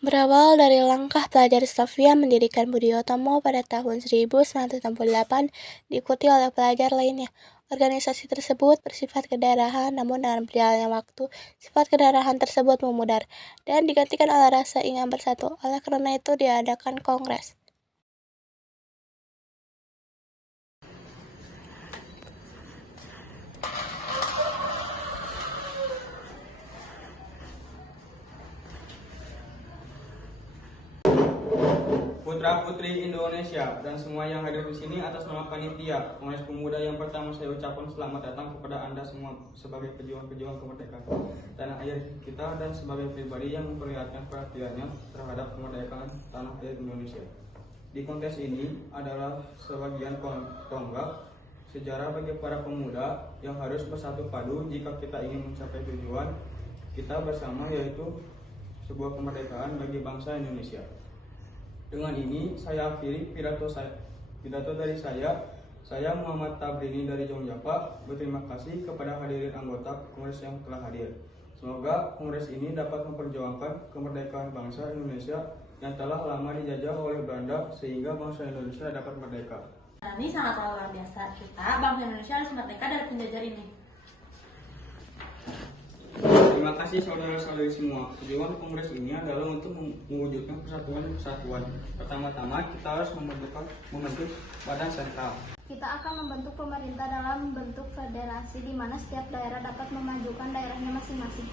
Berawal dari langkah pelajar Sofia mendirikan Budi Utomo pada tahun 1968, diikuti oleh pelajar lainnya. Organisasi tersebut bersifat kedaerahan, namun dengan berjalannya waktu, sifat kedaerahan tersebut memudar dan digantikan oleh rasa ingin bersatu. Oleh karena itu diadakan kongres. Putra-putri Indonesia dan semua yang hadir di sini, atas nama panitia Kongres Pemuda yang pertama, saya ucapkan selamat datang kepada Anda semua sebagai pejuang-pejuang kemerdekaan tanah air kita dan sebagai pribadi yang memperlihatkan perhatiannya terhadap kemerdekaan tanah air Indonesia. Di kontes ini adalah sebagian tonggak sejarah bagi para pemuda yang harus bersatu padu jika kita ingin mencapai tujuan kita bersama, yaitu sebuah kemerdekaan bagi bangsa Indonesia. Dengan ini saya akhiri pidato dari saya. Saya Muhammad Tabrini dari Jong Java berterima kasih kepada hadirin anggota kongres yang telah hadir. Semoga kongres ini dapat memperjuangkan kemerdekaan bangsa Indonesia yang telah lama dijajah oleh Belanda sehingga bangsa Indonesia dapat merdeka. Ini sangat luar biasa. Kita bangsa Indonesia harus merdeka dari penjajah ini. Terima kasih saudara-saudari semua. Tujuan kongres ini adalah untuk mewujudkan persatuan. Pertama-tama kita harus membentuk badan sentral. Kita akan membentuk pemerintah dalam bentuk federasi di mana setiap daerah dapat memajukan daerahnya masing-masing.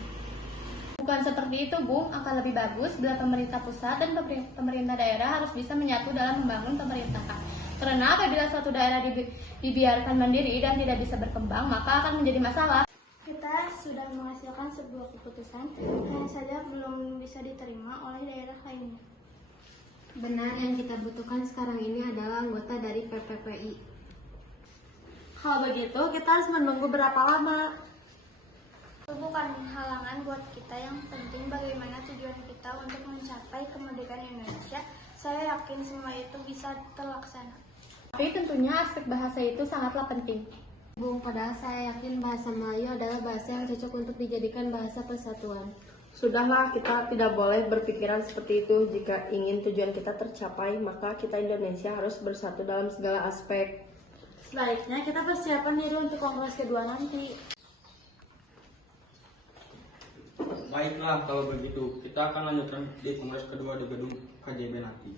Bukan seperti itu, Bung. Akan lebih bagus bila pemerintah pusat dan pemerintah daerah harus bisa menyatu dalam membangun pemerintahan. Karena apabila suatu daerah dibiarkan mandiri dan tidak bisa berkembang, maka akan menjadi masalah. Kita sudah menghasilkan sebuah keputusan, hanya saja belum bisa diterima oleh daerah lainnya. Benar, yang kita butuhkan sekarang ini adalah anggota dari PPPI. Kalau begitu, kita harus menunggu berapa lama? Itu bukan halangan buat kita, yang penting bagaimana tujuan kita untuk mencapai kemerdekaan Indonesia. Saya yakin semua itu bisa terlaksana. Tapi tentunya aspek bahasa itu sangatlah penting. Bung, padahal saya yakin bahasa Melayu adalah bahasa yang cocok untuk dijadikan bahasa persatuan. Sudahlah, kita tidak boleh berpikiran seperti itu. Jika ingin tujuan kita tercapai, maka kita Indonesia harus bersatu dalam segala aspek. Sebaiknya kita persiapan diri untuk kongres kedua nanti. Baiklah, kalau begitu kita akan lanjutkan di kongres kedua di gedung KJB nanti.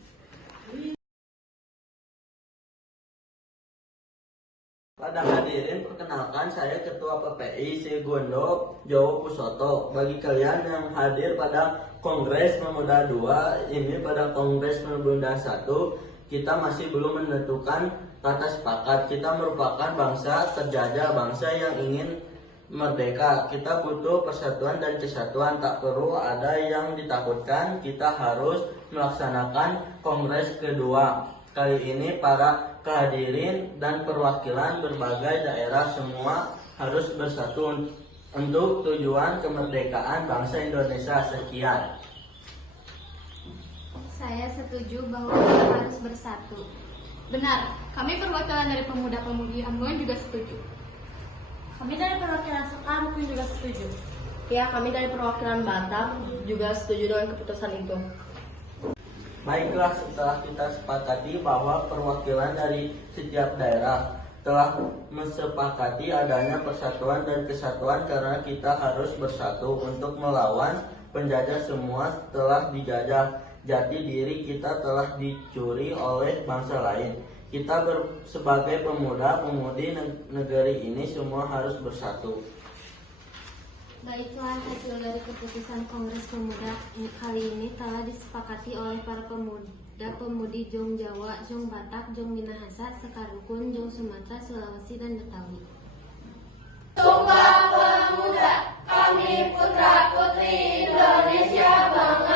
Pada hadirin, perkenalkan saya Ketua PPI Segundo Jowo Pusoto. Bagi kalian yang hadir pada Kongres Pemuda 2, ini pada Kongres Pemuda 1, kita masih belum menentukan kata sepakat. Kita merupakan bangsa terjajah, bangsa yang ingin merdeka. Kita butuh persatuan dan kesatuan, tak perlu ada yang ditakutkan. Kita harus melaksanakan Kongres kedua. Kali ini para kehadirin dan perwakilan berbagai daerah semua harus bersatu untuk tujuan kemerdekaan bangsa Indonesia. Sekian. Saya setuju bahwa kita harus bersatu. Benar, kami perwakilan dari pemuda-pemudi Ambon juga setuju. Kami dari perwakilan Sekarukun juga setuju. Ya, kami dari perwakilan Batam juga setuju dengan keputusan itu. Baiklah, setelah kita sepakati bahwa perwakilan dari setiap daerah telah mensepakati adanya persatuan dan kesatuan karena kita harus bersatu untuk melawan penjajah. Semua telah dijajah, jati diri kita telah dicuri oleh bangsa lain. Kita sebagai pemuda-pemudi negeri ini semua harus bersatu. Baiklah, hasil dari keputusan Kongres Pemuda kali ini telah disepakati oleh para pemuda-pemudi Jong Jawa, Jong Batak, Jong Minahasa, Sekarukun, Jong Sumatera, Sulawesi, dan Betawi. Sumpah Pemuda, kami putra-putri Indonesia bangga.